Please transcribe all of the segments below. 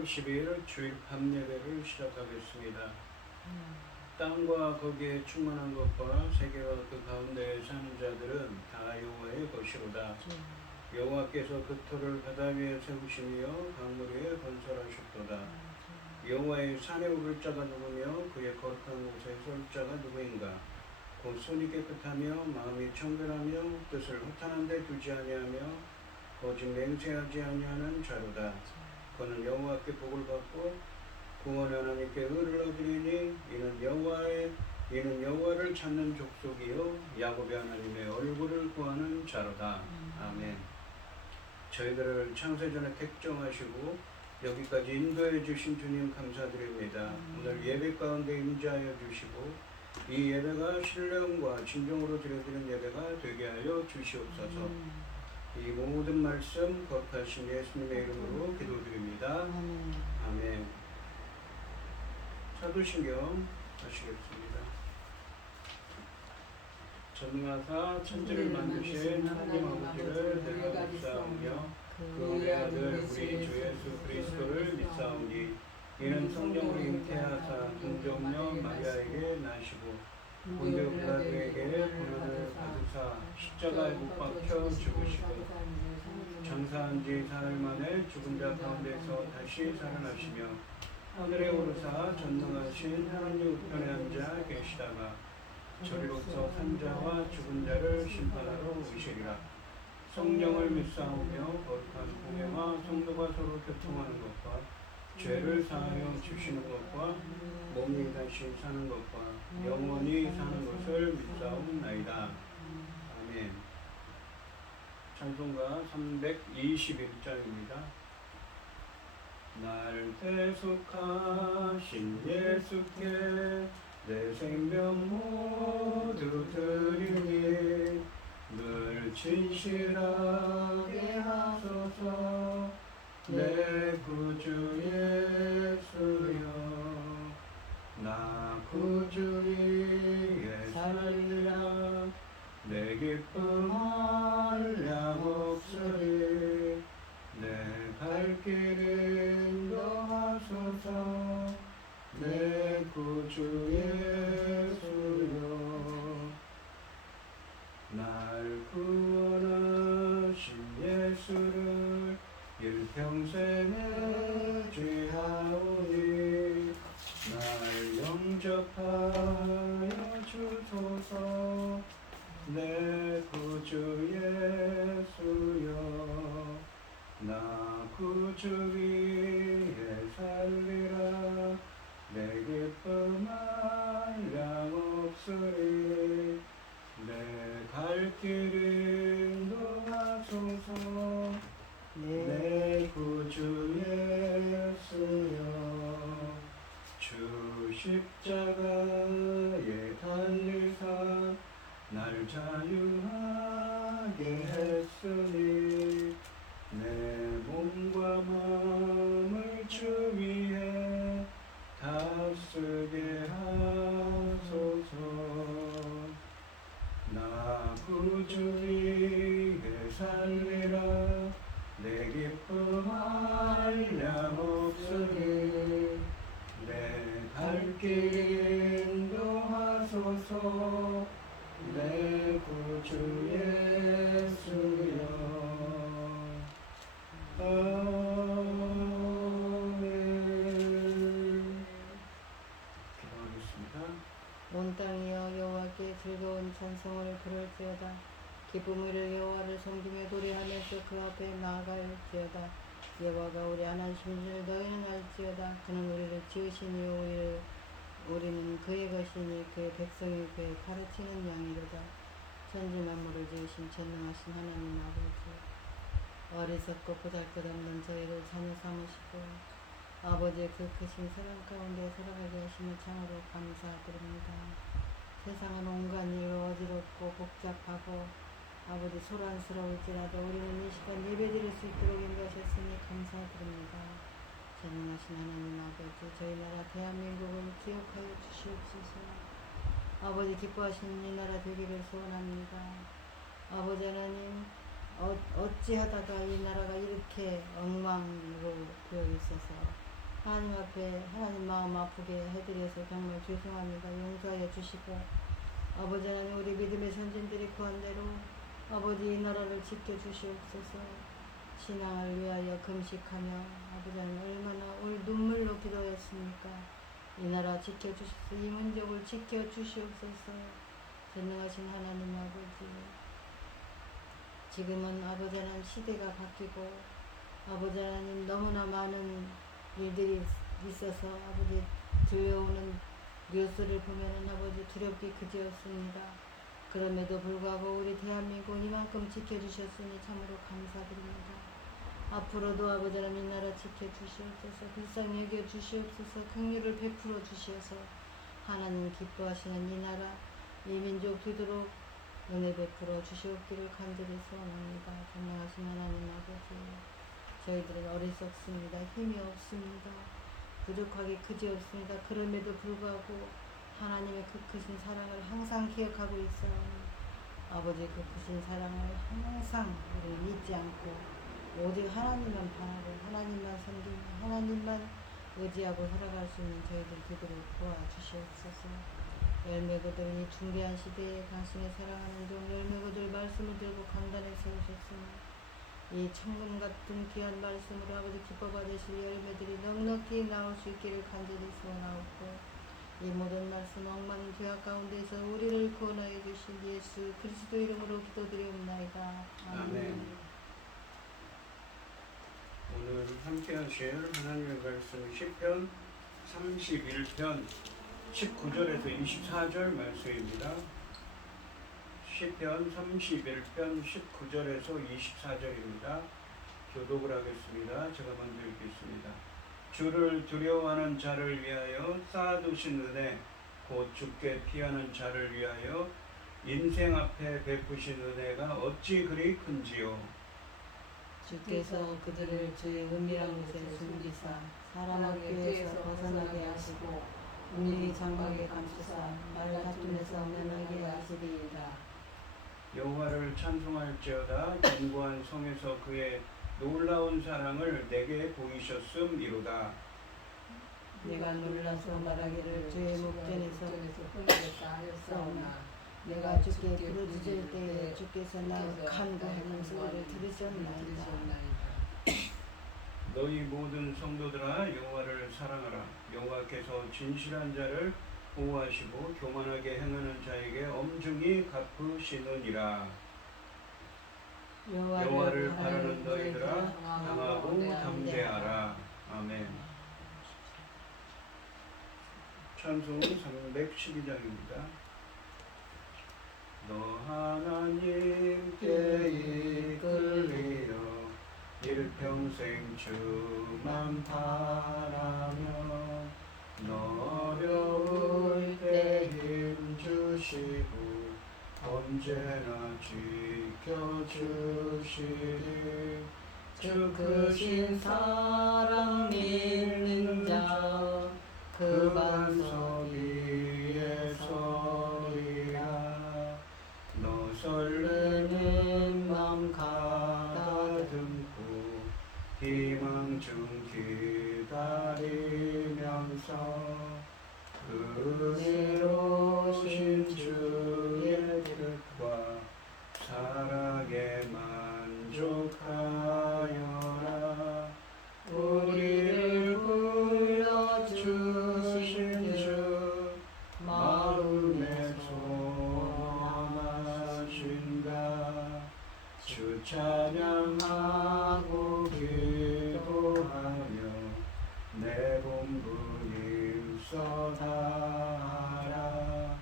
10월 12일 주일 밤 예배를 시작하겠습니다. 땅과 거기에 충만한 것과 세계와 그 가운데에 사는 자들은 다 여호와의 것이로다. 여호와께서 그 터를 바다 위에 세우시며 강물 위에 건설하셨도다. 여호와의 산에 오를 자가 누구며 그의 거룩한 곳에 설 자가 누구인가? 곧 손이 깨끗하며 마음이 청결하며 뜻을 허탄한 데 두지 아니하며 오직 맹세하지 아니하는 자로다. 그는 여호와께 복을 받고 구원의 하나님께 의를 얻으리니 이는 여호와를 찾는 족속이요 야곱의 하나님의 얼굴을 구하는 자로다. 아멘. 저희들을 창세전에 택정하시고 여기까지 인도해 주신 주님 감사드립니다. 오늘 예배 가운데 임재하여 주시고 이 예배가 신령과 진정으로 드려드리는 예배가 되게 하여 주시옵소서. 이 모든 말씀 거룩하신 예수님의 이름으로 기도드립니다. 아멘. 사도신경 하시겠습니다. 전능하사 천지를 만드신 하나님 아버지를 내가 믿사오며 그의 아들 우리 주 예수 그리스도를 믿사오니 이는 성령으로 잉태하사 동정녀 마리아에게 나시고 본디오 빌라도에게 고난을 받으사 십자가에 못 박혀 죽으시고 장사한 지 사흘 만에 죽은 자 가운데서 다시 살아나시며 하늘에 오르사 전능하신 하나님 우편에 앉아 계시다가 저리로서 산자와 죽은 자를 심판하러 오시리라. 성령을 믿사오며 거룩한 공회와 성도가 서로 교통하는 것과 죄를 사하여 주시는 것과 몸이 다시 사는 것과 영원히 사는 것을 믿사옵나이다. 아멘. 찬송가 321장입니다. 날 대속하신 예수께 내 생명 모두 드리니 늘 진실하게 하소서. 내 구주 예수여 나 구주 위에 살리라. 내 기쁨 한량 없으리. 내 갈 길 인도하소서. 내 구주 예수여 날 구원하신 예수를 일평생에 죄하오니 날 영접하여 주소서. 내 구주 예수여 나 구주 위에 살리라. 내 기쁨 한량 없으리. 내 갈 길 인도하소서. 내 구주 예수여 주 십자가에 달리사 날 자유하게 했으니 내 몸과 마음을 주 위에 다쓰게 하소서. 나 구주 위에 살리라. 내 기쁨 한량 없으니 내 갈 길 인도하소서. 내 구주 예수여 아멘. 기도하겠습니다. 온 땅이여 여호와께 즐거운 찬송을 부를지어다. 기쁨으로 여호와를 섬기며 노래하면서 그 앞에 나아갈지어다. 여호와가 우리 하나님이심을 너희는 알지어다. 그는 우리를 지으시니 우리는 그의 것이니 그의 백성이 그의 가르치는 양이로다. 천지 만물을 지으신 전능하신 하나님 아버지, 어리석고 보잘것없는 저희를 자녀 삼으시고 아버지의 그 크신 사랑 가운데 살아가게 하시는 참으로 감사드립니다. 세상은 온갖 일로 어지럽고 복잡하고 아버지 소란스러울지라도 우리는 이 시간 예배드릴 수 있도록 인도하셨으니 감사드립니다. 전능하신 하나님 아버지, 저희 나라 대한민국을 기억하여 주시옵소서. 아버지 기뻐하시는 이 나라 되기를 소원합니다. 아버지 하나님, 어찌하다가 이 나라가 이렇게 엉망으로 되어 있어서 하나님 앞에 하나님 마음 아프게 해드려서 정말 죄송합니다. 용서하여 주시고 아버지 하나님 우리 믿음의 선진들이 구한 대로 아버지 이 나라를 지켜주시옵소서. 신앙을 위하여 금식하며 아버지 하나님 얼마나 오늘 눈물로 기도했습니까. 이 나라 지켜주시옵소서. 이 민족을 지켜주시옵소서. 전능하신 하나님 아버지, 지금은 아버지 하나님 시대가 바뀌고 아버지 하나님 너무나 많은 일들이 있어서 아버지 들려오는 뉴스를 보면은 아버지 두렵기 그지없습니다. 그럼에도 불구하고 우리 대한민국은 이만큼 지켜주셨으니 참으로 감사드립니다. 앞으로도 아버지 하나님 이 나라 지켜주시옵소서. 불쌍히 여겨주시옵소서. 긍휼을 베풀어 주시어서 하나님 기뻐하시는 이 나라 이 민족 되도록 은혜 베풀어 주시옵기를 간절히 소원합니다. 전능하신 하나님 아버지, 저희들은 어리석습니다. 힘이 없습니다. 부족하기 그지없습니다. 그럼에도 불구하고 하나님의 그 크신 사랑을 항상 기억하고 있어요. 아버지 그 크신 사랑을 항상 우리는 잊지 않고 오직 하나님만 바라고 하나님만 섬기며 하나님만 의지하고 살아갈 수 있는 저희들 되도록 도와주시옵소서. 열매고들 이 중대한 시대에 당신의 사랑하는 종 열매고들 말씀을 들고 강단에 세우셨으니 이 천금 같은 귀한 말씀으로 아버지 기뻐 받으실 열매들이 넉넉히 나올 수 있기를 간절히 소원하옵고 이 모든 말씀 엉망인 죄악 가운데서 우리를 구원하여 주신 예수 그리스도 이름으로 기도드리옵나이다. 아멘. 오늘 함께 하실 하나님의 말씀 시편 31편 19절에서 24절 말씀입니다. 시편 31편 19절에서 24절입니다. 교독을 하겠습니다. 제가 먼저 읽겠습니다. 주를 두려워하는 자를 위하여 쌓아두신 은혜, 곧 주께 피하는 자를 위하여 인생 앞에 베푸신 은혜가 어찌 그리 큰지요. 주께서 그들을 주의 은밀한 곳에 숨기사 사람을 꾀에서 벗어나게 하시고 은밀히 장막에 감추사 말 다툼에서 면하게 하시리이다. 여호와를 찬송할지어다. 견고한 성에서 그의 놀라운 사랑을 내게 보이셨음이로다. 내가 놀라서 말하기를 주의 목전에서 흘리겠다 하였사오나 내가 주께 부르짖을 때에 주께서 나 간구하는 소리를 들으셨나이다. 너희 모든 성도들아 여호와를 사랑하라. 여호와께서 진실한 자를 보호하시고 교만하게 행하는 자에게 엄중히 갚으시느니라. 여호와를 바라는 너희들아 강하고 담대하라. 아멘. 찬송 312장입니다. 너 하나님께 이끌리어 일평생 주만 바라며 너 어려울 때 힘주시고 언제나 지켜주시리. 주 크신 사랑 믿는 자 그 반석 위에 서리라. 너 설레는 맘 가다듬고 희망 중 기다리면서 은혜로우신 주의 뜻과 사랑에 만족하여라. 우리를 불러주신 주 마음에 소원하신가. 주 찬양하고 기도하며 내 본분 힘써 다하라.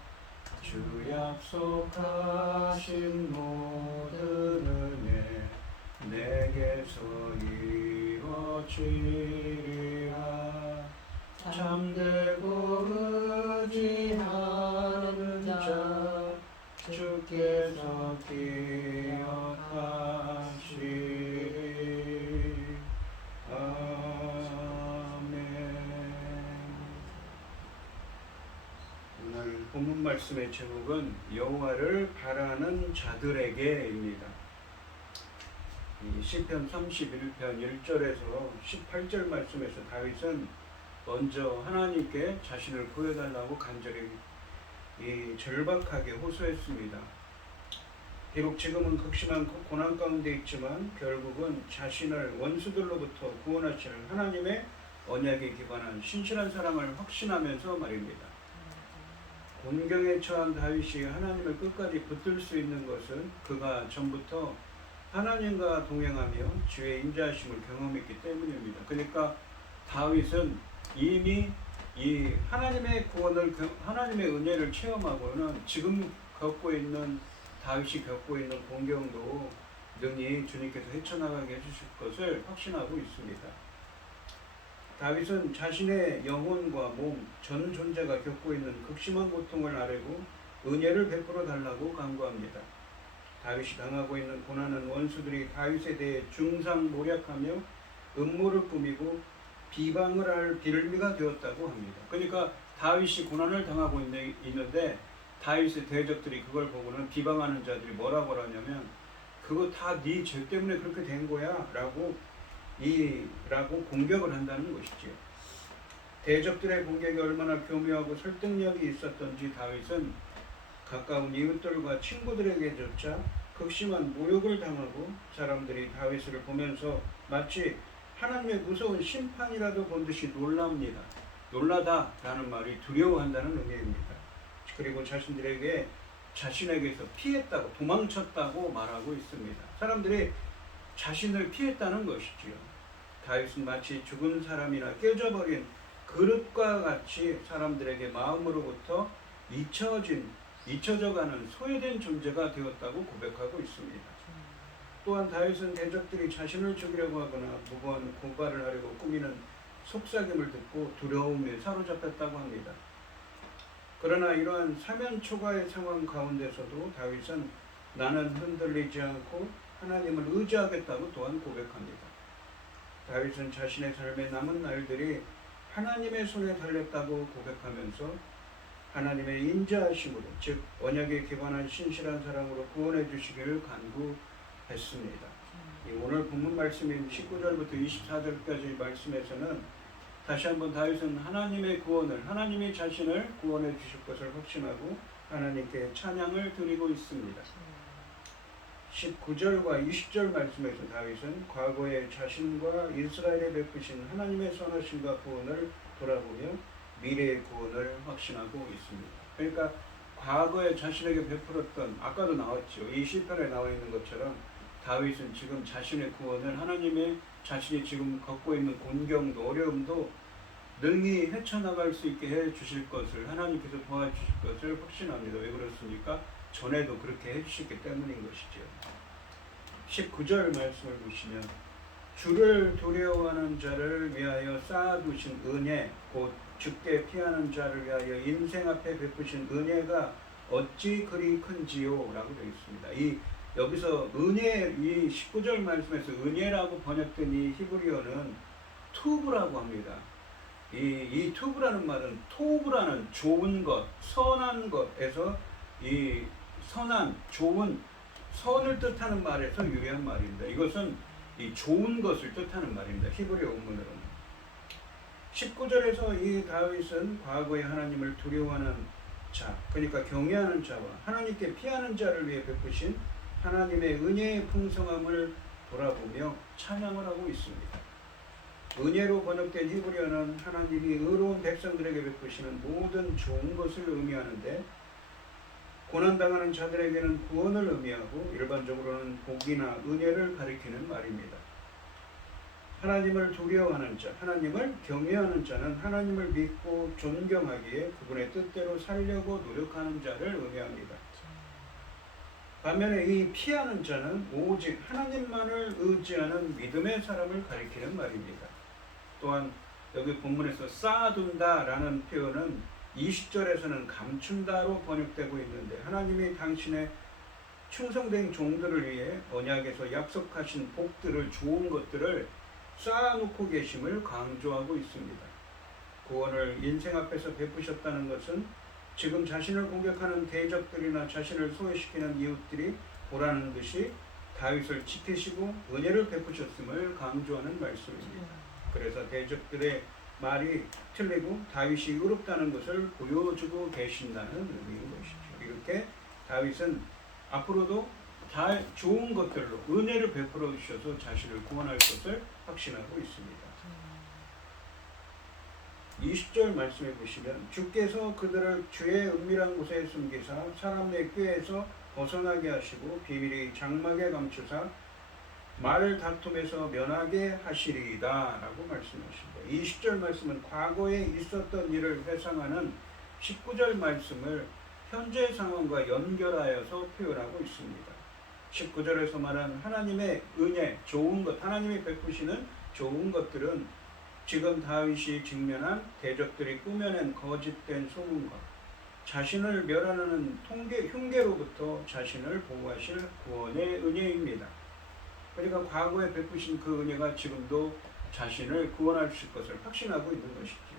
주 약속하신 모든 은혜 내게서 이루어지리라. 참되고 의지하는 자 주께서 기억하시리. 아멘. 오늘 본문 말씀의 제목은 여호와를 바라는 자들에게입니다. 이 시편 31편 1절에서 18절 말씀에서 다윗은 먼저 하나님께 자신을 구해달라고 간절히 절박하게 호소했습니다. 비록 지금은 극심한 고난 가운데 있지만 결국은 자신을 원수들로부터 구원하실 하나님의 언약에 기반한 신실한 사랑을 확신하면서 말입니다. 곤경에 처한 다윗이 하나님을 끝까지 붙들 수 있는 것은 그가 전부터 하나님과 동행하며 주의 인자하심을 경험했기 때문입니다. 그러니까 다윗은 이미 이 하나님의 구원을, 하나님의 은혜를 체험하고는 지금 다윗이 겪고 있는 곤경도 능히 주님께서 헤쳐나가게 해주실 것을 확신하고 있습니다. 다윗은 자신의 영혼과 몸, 전 존재가 겪고 있는 극심한 고통을 아뢰고 은혜를 베풀어 달라고 간구합니다. 다윗이 당하고 있는 고난은 원수들이 다윗에 대해 중상모략하며 음모를 꾸미고 비방을 할 빌미가 되었다고 합니다. 그러니까 다윗이 고난을 당하고 있는데 다윗의 대적들이 그걸 보고는 비방하는 자들이 뭐라고 하냐면 그거 다 네 죄 때문에 그렇게 된 거야 라고 공격을 한다는 것이지요. 대적들의 공격이 얼마나 교묘하고 설득력이 있었던지 다윗은 가까운 이웃들과 친구들에게조차 극심한 모욕을 당하고 사람들이 다윗을 보면서 마치 하나님의 무서운 심판이라도 본 듯이 놀랍니다. 놀라다라는 말이 두려워한다는 의미입니다. 그리고 자신에게서 피했다고, 도망쳤다고 말하고 있습니다. 사람들이 자신을 피했다는 것이지요. 다윗은 마치 죽은 사람이나 깨져버린 그릇과 같이 사람들에게 마음으로부터 잊혀져가는 소외된 존재가 되었다고 고백하고 있습니다. 또한 다윗은 대적들이 자신을 죽이려고 하거나 무고한 고발을 하려고 꾸미는 속삭임을 듣고 두려움에 사로잡혔다고 합니다. 그러나 이러한 사면초가의 상황 가운데서도 다윗은 나는 흔들리지 않고 하나님을 의지하겠다고 또한 고백합니다. 다윗은 자신의 삶의 남은 날들이 하나님의 손에 달렸다고 고백하면서 하나님의 인자하심으로, 즉 언약에 기반한 신실한 사랑으로 구원해 주시기를 간구했습니다. 오늘 본문 말씀인 19절부터 24절까지 말씀에서는 다시 한번 다윗은 하나님의 구원을, 하나님이 자신을 구원해 주실 것을 확신하고 하나님께 찬양을 드리고 있습니다. 19절과 20절 말씀에서 다윗은 과거에 자신과 이스라엘에 베푸신 하나님의 선하심과 구원을 돌아보며 미래의 구원을 확신하고 있습니다. 그러니까 과거에 자신에게 베풀었던, 아까도 나왔죠. 이 시편에 나와 있는 것처럼 다윗은 지금 자신의 구원을 하나님의 자신이 지금 겪고 있는 곤경도 어려움도 능히 헤쳐나갈 수 있게 해주실 것을, 하나님께서 도와주실 것을 확신합니다. 왜 그렇습니까? 전에도 그렇게 해주셨기 때문인 것이죠. 19절 말씀을 보시면 주를 두려워하는 자를 위하여 쌓아두신 은혜, 곧 죽게 피하는 자를 위하여 인생 앞에 베푸신 은혜가 어찌 그리 큰지요? 라고 되어 있습니다. 여기서 은혜, 이 19절 말씀에서 은혜라고 번역된 이 히브리어는 투브라고 합니다. 이 투브라는 말은 토브라는 좋은 것, 선한 것에서 이 선한, 좋은, 선을 뜻하는 말에서 유래한 말입니다. 이것은 이 좋은 것을 뜻하는 말입니다. 히브리어 원문으로는. 19절에서 이 다윗은 과거에 하나님을 두려워하는 자, 그러니까 경외하는 자와 하나님께 피하는 자를 위해 베푸신 하나님의 은혜의 풍성함을 돌아보며 찬양을 하고 있습니다. 은혜로 번역된 히브리어는 하나님이 의로운 백성들에게 베푸시는 모든 좋은 것을 의미하는데 고난당하는 자들에게는 구원을 의미하고 일반적으로는 복이나 은혜를 가리키는 말입니다. 하나님을 두려워하는 자, 하나님을 경외하는 자는 하나님을 믿고 존경하기에 그분의 뜻대로 살려고 노력하는 자를 의미합니다. 반면에 이 피하는 자는 오직 하나님만을 의지하는 믿음의 사람을 가리키는 말입니다. 또한 여기 본문에서 쌓아둔다라는 표현은 20절에서는 감춘다로 번역되고 있는데 하나님이 당신의 충성된 종들을 위해 언약에서 약속하신 복들을, 좋은 것들을 쌓아놓고 계심을 강조하고 있습니다. 구원을 인생 앞에서 베푸셨다는 것은 지금 자신을 공격하는 대적들이나 자신을 소외시키는 이웃들이 보라는 듯이 다윗을 지키시고 은혜를 베푸셨음을 강조하는 말씀입니다. 그래서 대적들의 말이 틀리고 다윗이 의롭다는 것을 보여주고 계신다는 의미인 것이죠. 이렇게 다윗은 앞으로도 좋은 것들로 은혜를 베풀어 주셔서 자신을 구원할 것을 확신하고 있습니다. 20절 말씀해 보시면 주께서 그들을 주의 은밀한 곳에 숨기사 사람의 꾀에서 벗어나게 하시고 비밀이 장막에 감추사 말 다툼에서 면하게 하시리이다 라고 말씀하십니다. 20절 말씀은 과거에 있었던 일을 회상하는 19절 말씀을 현재 상황과 연결하여서 표현하고 있습니다. 19절에서 말한 하나님의 은혜, 좋은 것, 하나님이 베푸시는 좋은 것들은 지금 다윗이 직면한 대적들이 꾸며낸 거짓된 소문과 자신을 멸하는 흉계로부터 자신을 보호하실 구원의 은혜입니다. 그러니까 과거에 베푸신 그 은혜가 지금도 자신을 구원하실 것을 확신하고 있는 것이지요.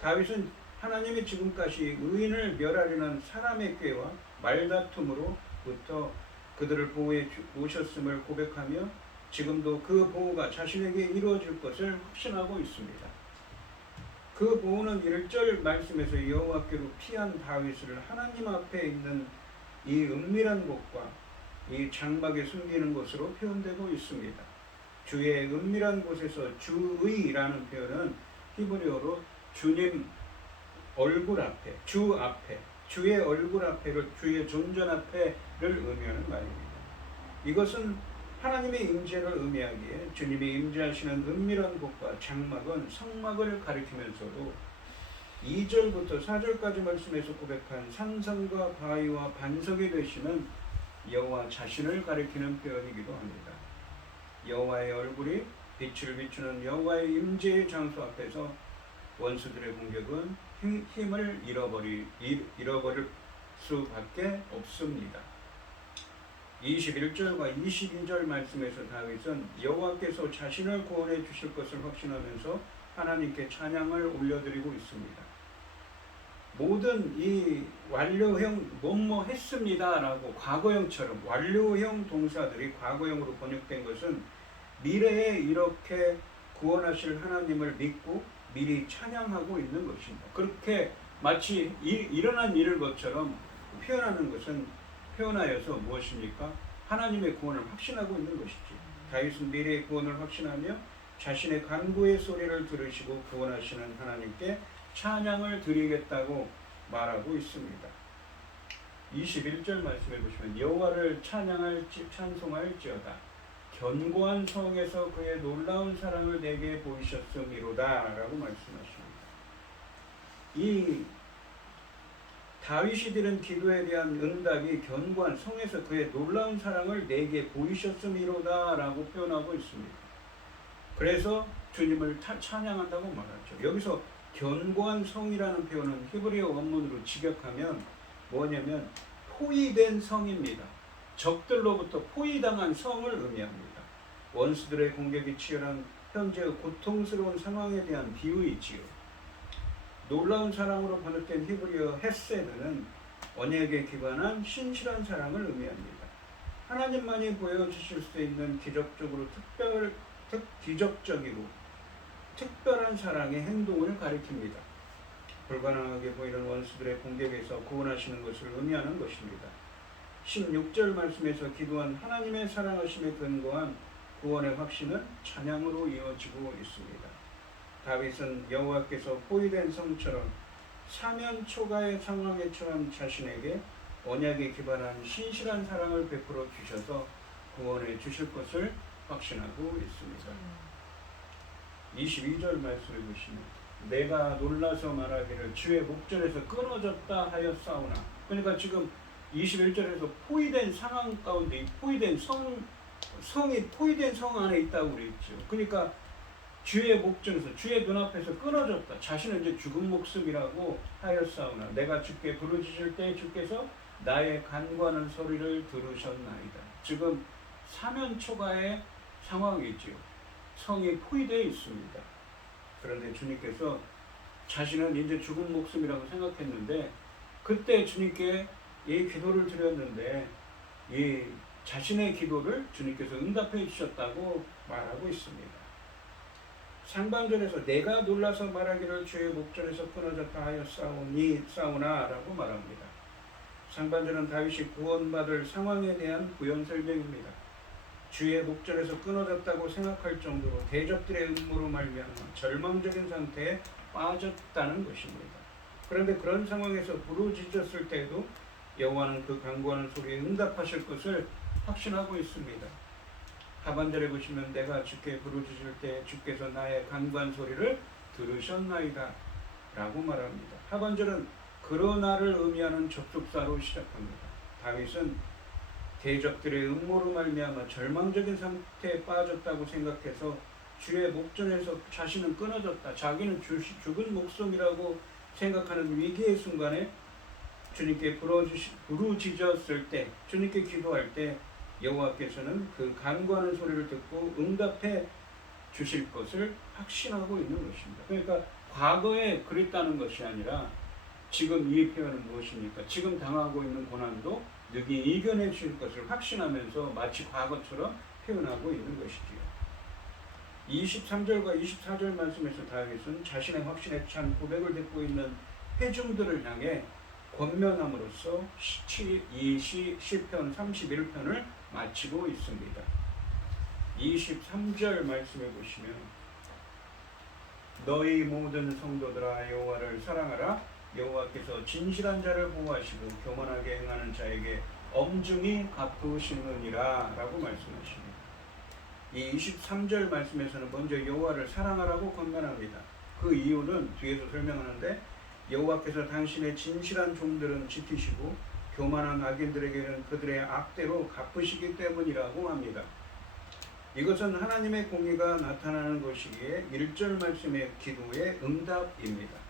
다윗은 하나님이 지금까지 의인을 멸하려는 사람의 꾀와 말다툼으로부터 그들을 보호해 오셨음을 고백하며 지금도 그 보호가 자신에게 이루어질 것을 확신하고 있습니다. 그 보호는 1절 말씀에서 여호와께로 피한 다윗을 하나님 앞에 있는 이 은밀한 곳과 이 장막에 숨기는 것으로 표현되고 있습니다. 주의 은밀한 곳에서 주의라는 표현은 히브리어로 주님 얼굴 앞에, 주 앞에, 주의 얼굴 앞에를 주의 존전 앞에를 의미하는 말입니다. 이것은 하나님의 임재를 의미하기에 주님이 임재하시는 은밀한 곳과 장막은 성막을 가리키면서도 2절부터 4절까지 말씀에서 고백한 산성과 바위와 반석이 되시는 여호와 자신을 가리키는 표현이기도 합니다. 여호와의 얼굴이 빛을 비추는 여호와의 임재의 장소 앞에서 원수들의 공격은 힘을 잃어버릴 수밖에 없습니다. 21절과 22절 말씀에서 다윗은 여호와께서 자신을 구원해 주실 것을 확신하면서 하나님께 찬양을 올려드리고 있습니다. 모든 이 완료형 뭐뭐 했습니다라고 과거형처럼 완료형 동사들이 과거형으로 번역된 것은 미래에 이렇게 구원하실 하나님을 믿고 미리 찬양하고 있는 것입니다. 그렇게 마치 일어난 일을 것처럼 표현하여서 무엇입니까? 하나님의 구원을 확신하고 있는 것이죠. 다윗은 미래의 구원을 확신하며 자신의 간구의 소리를 들으시고 구원하시는 하나님께 찬양을 드리겠다고 말하고 있습니다. 21절 말씀해 보시면 여호와를 찬송할지어다 견고한 성에서 그의 놀라운 사랑을 내게 보이셨음이로다 라고 말씀하십니다. 이 다윗이 드린 기도에 대한 응답이 견고한 성에서 그의 놀라운 사랑을 내게 보이셨음이로다 라고 표현하고 있습니다. 그래서 주님을 찬양한다고 말하죠. 여기서 견고한 성이라는 표현은 히브리어 원문으로 직역하면 뭐냐면 포위된 성입니다. 적들로부터 포위당한 성을 의미합니다. 원수들의 공격이 치열한 현재의 고통스러운 상황에 대한 비유이지요. 놀라운 사랑으로 번역된 히브리어 헤세드는 언약에 기반한 신실한 사랑을 의미합니다. 하나님만이 보여주실 수 있는 기적적이고 특별한 사랑의 행동을 가리킵니다. 불가능하게 보이는 원수들의 공격에서 구원하시는 것을 의미하는 것입니다. 16절 말씀에서 기도한 하나님의 사랑하심에 근거한 구원의 확신은 찬양으로 이어지고 있습니다. 다윗은 여호와께서 포위된 성처럼 사면 초가의 상황에 처한 자신에게 언약에 기반한 신실한 사랑을 베풀어 주셔서 구원해 주실 것을 확신하고 있습니다. 22절 말씀해 보시면 내가 놀라서 말하기를 주의 목전에서 끊어졌다 하였사오나, 그러니까 지금 21절에서 포위된 상황 가운데 포위된 성이 포위된 성 안에 있다고 그랬죠. 그러니까 주의 목전에서 주의 눈앞에서 끊어졌다. 자신은 이제 죽은 목숨이라고 하였사오나 내가 주께 부르짖을 때 주께서 나의 간구하는 소리를 들으셨나이다. 지금 사면 초가의 상황이지요. 성이 포위되어 있습니다. 그런데 주님께서 자신은 이제 죽은 목숨이라고 생각했는데 그때 주님께 이 기도를 드렸는데 이 자신의 기도를 주님께서 응답해 주셨다고 말하고 있습니다. 상반절에서 내가 놀라서 말하기를 주의 목전에서 끊어졌다 하여 싸우나 라고 말합니다. 상반절은 다윗이 구원받을 상황에 대한 부연 설명입니다. 주의 목전에서 끊어졌다고 생각할 정도로 대적들의 음모로 말미암아 절망적인 상태에 빠졌다는 것입니다. 그런데 그런 상황에서 부르짖었을 때에도 여호와는 그 간구하는 소리에 응답하실 것을 확신하고 있습니다. 하반절에 보시면 내가 주께 부르짖을 때 주께서 나의 간구한 소리를 들으셨나이다 라고 말합니다. 하반절은 그러나를 의미하는 접속사로 시작합니다. 다윗은 대적들의 음모로 말미암아 절망적인 상태에 빠졌다고 생각해서 주의 목전에서 자신은 끊어졌다, 자기는 죽은 목숨이라고 생각하는 위기의 순간에 주님께 부르짖었을 때, 주님께 기도할 때 여호와께서는 그 간구하는 소리를 듣고 응답해 주실 것을 확신하고 있는 것입니다. 그러니까 과거에 그랬다는 것이 아니라 지금 이 표현은 무엇입니까? 지금 당하고 있는 고난도 능히 이겨내 주실 것을 확신하면서 마치 과거처럼 표현하고 있는 것이지요. 23절과 24절 말씀에서 다윗은 자신의 확신에 찬 고백을 듣고 있는 회중들을 향해 권면함으로써 시편 31편을 마치고 있습니다. 23절 말씀해 보시면 너희 모든 성도들아 여호와를 사랑하라. 여호와께서 진실한 자를 보호하시고 교만하게 행하는 자에게 엄중히 갚으시느니라 라고 말씀하십니다. 이 23절 말씀에서는 먼저 여호와를 사랑하라고 권면합니다. 그 이유는 뒤에서 설명하는데 여호와께서 당신의 진실한 종들은 지키시고 교만한 악인들에게는 그들의 악대로 갚으시기 때문이라고 합니다. 이것은 하나님의 공의가 나타나는 것이기에 1절 말씀의 기도의 응답입니다.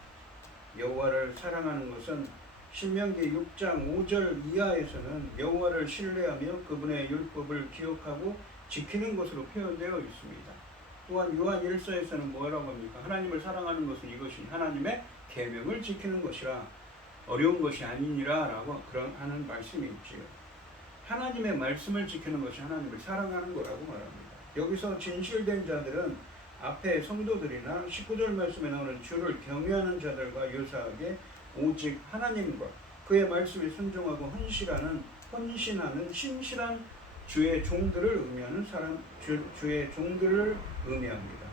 여호와를 사랑하는 것은 신명기 6장 5절 이하에서는 여호와를 신뢰하며 그분의 율법을 기억하고 지키는 것으로 표현되어 있습니다. 또한 요한 1서에서는 뭐라고 합니까? 하나님을 사랑하는 것은 이것이 하나님의 계명을 지키는 것이라 어려운 것이 아니니라 라고 하는 말씀이 있지요. 하나님의 말씀을 지키는 것이 하나님을 사랑하는 거라고 말합니다. 여기서 진실된 자들은 앞에 성도들이나 19절 말씀에 나오는 주를 경외하는 자들과 유사하게 오직 하나님과 그의 말씀에 순종하고 헌신하는 신실한 주의 종들을 의미하는 주의 종들을 의미합니다.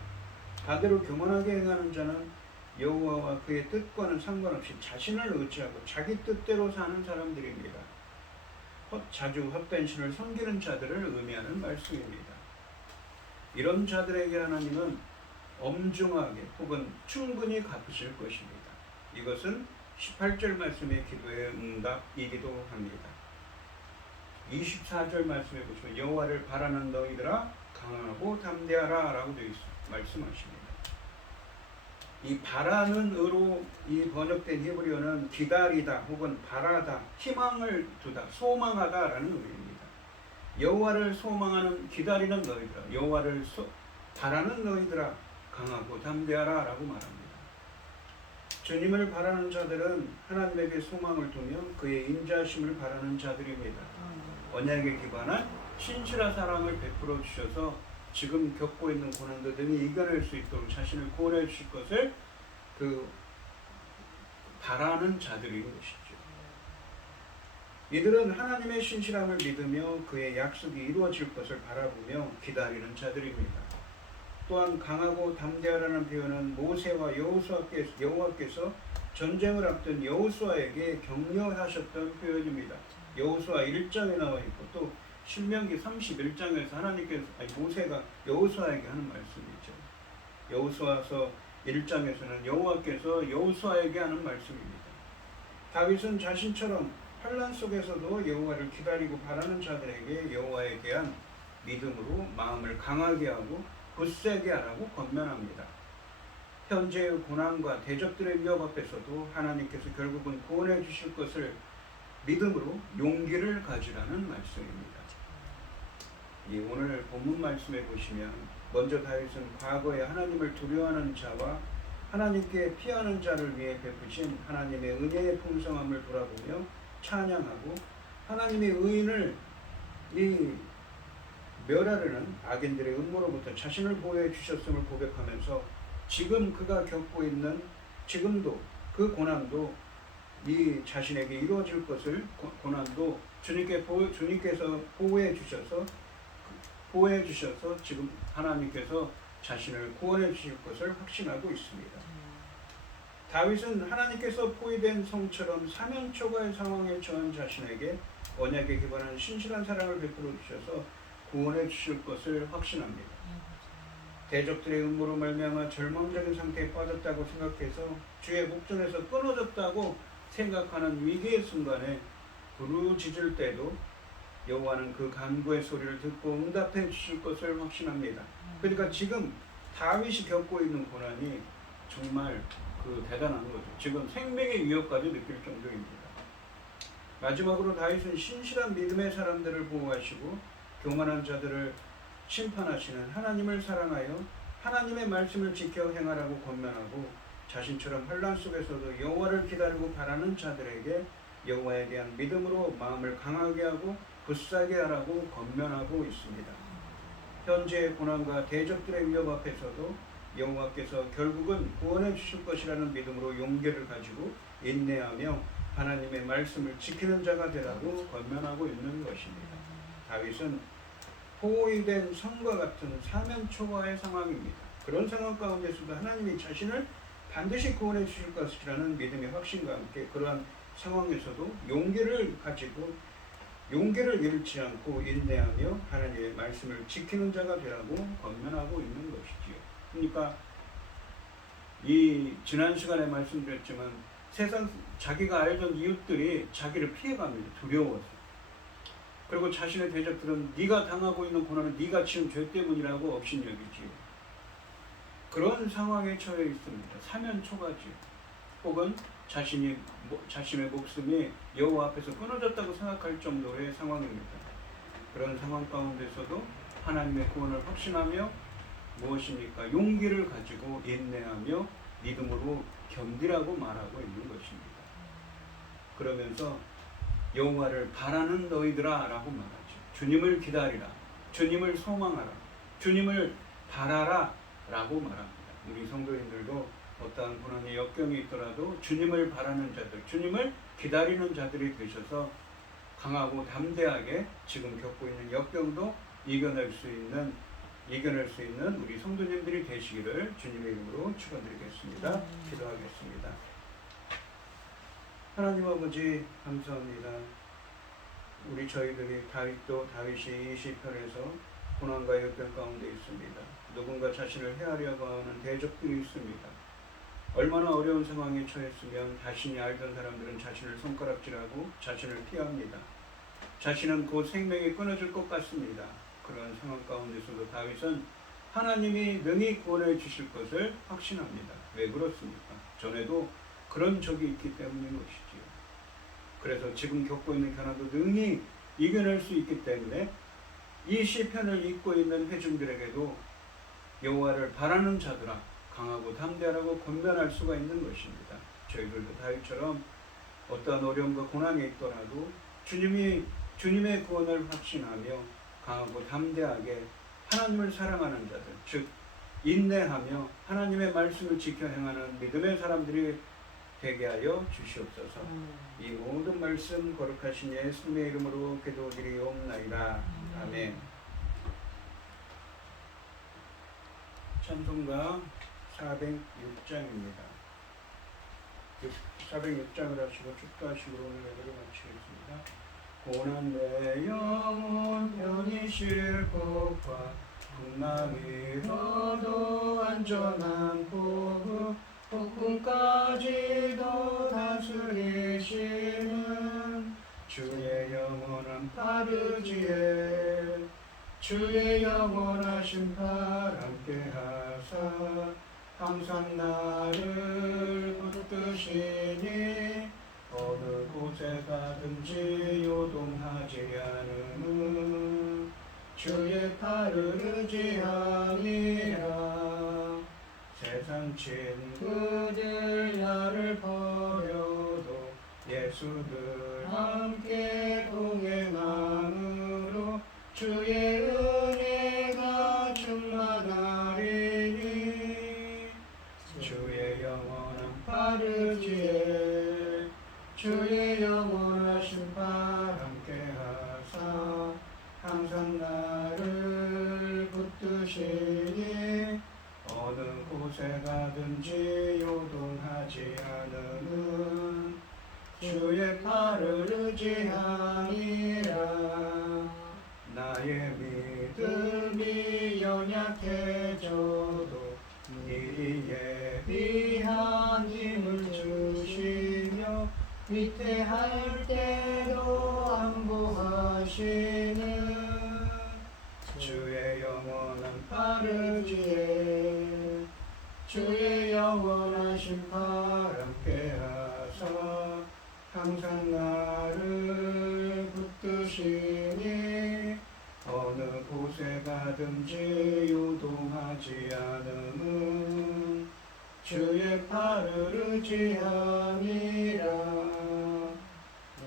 다대로 교만하게 행하는 자는 여호와와 그의 뜻과는 상관없이 자신을 의지하고 자기 뜻대로 사는 사람들입니다. 자주 헛된 신을 섬기는 자들을 의미하는 말씀입니다. 이런 자들에게 하나님은 엄중하게 혹은 충분히 갚으실 것입니다. 이것은 18절 말씀의 기도의 응답이기도 합니다. 24절 말씀에 보시면 여호와를 바라는 너희들아 강하고 담대하라 라고 말씀하십니다. 이 바라는 의로 이 번역된 히브리어는 기다리다 혹은 바라다, 희망을 두다, 소망하다 라는 의미입니다. 여호와를 소망하는 기다리는 너희들아, 여호와를 바라는 너희들아 강하고 담대하라 라고 말합니다. 주님을 바라는 자들은 하나님에게 소망을 두며 그의 인자하심을 바라는 자들입니다. 언약에 기반한 신실한 사랑을 베풀어 주셔서 지금 겪고 있는 고난도 능히 이겨낼 수 있도록 자신을 구원해 주실 것을 바라는 자들인 것이죠. 이들은 하나님의 신실함을 믿으며 그의 약속이 이루어질 것을 바라보며 기다리는 자들입니다. 또한 강하고 담대하라는 표현은 모세와 여호와께서 전쟁을 앞둔 여호수아에게 격려하셨던 표현입니다. 여호수아 1장에 나와 있고 또 신명기 31장에서 모세가 여호수아에게 하는 말씀이죠. 여호수아서 1장에서는 여호와께서 여호수아에게 하는 말씀입니다. 다윗은 자신처럼 환난 속에서도 여호와를 기다리고 바라는 자들에게 여호와에 대한 믿음으로 마음을 강하게 하고 굳세게 하라고 권면합니다. 현재의 고난과 대적들의 위협 앞에서도 하나님께서 결국은 구원해 주실 것을 믿음으로 용기를 가지라는 말씀입니다. 이 오늘 본문 말씀에 보시면 먼저 다윗은 과거에 하나님을 두려워하는 자와 하나님께 피하는 자를 위해 베푸신 하나님의 은혜의 풍성함을 돌아보며 찬양하고 하나님의 의인을 멸하려는 악인들의 음모로부터 자신을 보호해 주셨음을 고백하면서 지금 그가 겪고 있는 지금도 그 고난도 네 자신에게 이루어질 것을 고난도 주님께서 보호해 주셔서 지금 하나님께서 자신을 구원해 주실 것을 확신하고 있습니다. 다윗은 하나님께서 포위된 성처럼 사면 초과의 상황에 처한 자신에게 언약에 기반한 신실한 사랑을 베풀어 주셔서 구원해 주실 것을 확신합니다. 대적들의 음모로 말미암아 절망적인 상태에 빠졌다고 생각해서 주의 목전에서 끊어졌다고 생각하는 위기의 순간에 부르짖을 때도 여호와는 그 간구의 소리를 듣고 응답해 주실 것을 확신합니다. 그러니까 지금 다윗이 겪고 있는 고난이 정말 대단한 거죠. 지금 생명의 위협까지 느낄 정도입니다. 마지막으로 다윗은 신실한 믿음의 사람들을 보호하시고 교만한 자들을 심판하시는 하나님을 사랑하여 하나님의 말씀을 지켜 행하라고 권면하고 자신처럼 환난 속에서도 여호와를 기다리고 바라는 자들에게 여호와에 대한 믿음으로 마음을 강하게 하고 굳세게 하라고 권면하고 있습니다. 현재의 고난과 대적들의 위협 앞에서도 여호와께서 결국은 구원해 주실 것이라는 믿음으로 용기를 가지고 인내하며 하나님의 말씀을 지키는 자가 되라고 권면하고 있는 것입니다. 다윗은 포위된 성과 같은 사면 초과의 상황입니다. 그런 상황 가운데서도 하나님이 자신을 반드시 구원해 주실 것이라는 믿음의 확신과 함께 그러한 상황에서도 용기를 가지고 용기를 잃지 않고 인내하며 하나님의 말씀을 지키는 자가 되라고 권면하고 있는 것이지요. 그러니까 이 지난 시간에 말씀드렸지만 세상 자기가 알던 이웃들이 자기를 피해갑니다. 두려워서. 그리고 자신의 대적들은 네가 당하고 있는 고난은 네가 지은 죄 때문이라고 업신여기지요. 그런 상황에 처해 있습니다. 사면 초가지요. 혹은 자신의 목숨이 여호와 앞에서 끊어졌다고 생각할 정도의 상황입니다. 그런 상황 가운데서도 하나님의 구원을 확신하며 무엇입니까? 용기를 가지고 인내하며 믿음으로 견디라고 말하고 있는 것입니다. 그러면서 여호와를 바라는 너희들아 라고 말하죠. 주님을 기다리라. 주님을 소망하라. 주님을 바라라 라고 말합니다. 우리 성도인들도 어떠한 고난의 역경이 있더라도 주님을 바라는 자들, 주님을 기다리는 자들이 되셔서 강하고 담대하게 지금 겪고 있는 역경도 이겨낼 수 있는 우리 성도님들이 되시기를 주님의 이름으로 축원드리겠습니다. 기도하겠습니다. 하나님 아버지 감사합니다. 저희들이 다윗이 이 시편에서 고난과 역경 가운데 있습니다. 누군가 자신을 해하려고 하는 대적들이 있습니다. 얼마나 어려운 상황에 처했으면 자신이 알던 사람들은 자신을 손가락질하고 자신을 피합니다. 자신은 곧 생명이 끊어질 것 같습니다. 그런 상황 가운데서도 다윗은 하나님이 능히 구원해 주실 것을 확신합니다. 왜 그렇습니까? 전에도 그런 적이 있기 때문인 것이지요. 그래서 지금 겪고 있는 고난도 능히 이겨낼 수 있기 때문에 이 시편을 읽고 있는 회중들에게도 여호와를 바라는 자들아 강하고 담대하라고 권면할 수가 있는 것입니다. 저희들도 다윗처럼 어떠한 어려움과 고난이 있더라도 주님의 구원을 확신하며 강하고 담대하게 하나님을 사랑하는 자들, 즉 인내하며 하나님의 말씀을 지켜 행하는 믿음의 사람들이 되게 하여 주시옵소서. 이 모든 말씀 거룩하신 예수님의 이름으로 기도드리옵나이다. 아멘. 찬송가 406장입니다. 406장을 하시고 축도하시고 오늘 예배를 마치겠습니다. 고난 내 영혼 편히 쉴 곳과 풍랑이로도 안전한 포구 폭풍까지도 다스리시는 주의 영원한 파르지에 주의 영원하신 팔 함께 하사 항상 나를 붙드시니 어느 곳에 가든지 요동하지 않음은 주의 팔을 의지하니라. 세상 친구들 나를 버려도 예수들 함께 동행함으로 주의 은혜가 충만하리니 바르지에 주의 영원하신 팔 함께 하사 항상 나를 붙드시니 어느 곳에 가든지 요동하지 않음은 주의 팔을 의지하니라. 나의 믿음이 연약해져도 미리 예비한 힘을 주시며 위태할 때도 안보하시는 주의 영원한 팔을지에 주의 영원하신 팔 함께 하사 항상 나를 붙드시니 어느 곳에 가든지 요동하지 않음은 주의 팔을 의지함이라.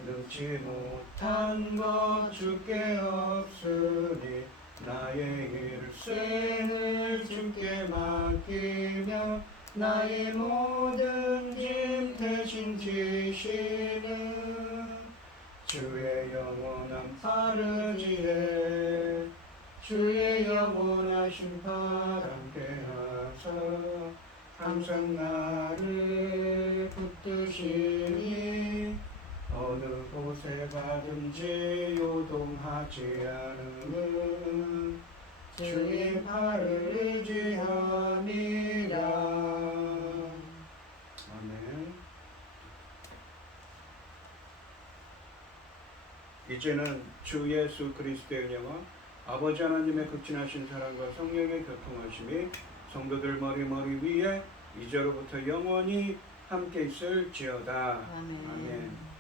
능치 못한 것 주께 없으니 나의 일생을 주께 맡기며 나의 모든 짐 대신 지시는 주의 영원한 팔을 지혜 주의 영원하신 팔 함께 하사 항상 나를 붙드시니 어느 곳에 가든지 요동하지 않음은 주의 팔을 의지함이라. 아멘. 이제는 주 예수 그리스도의 은혜와 아버지 하나님의 극진하신 사랑과 성령의 교통하심이 성도들 머리 위에 이제로부터 영원히 함께 있을지어다. 아멘. 아멘.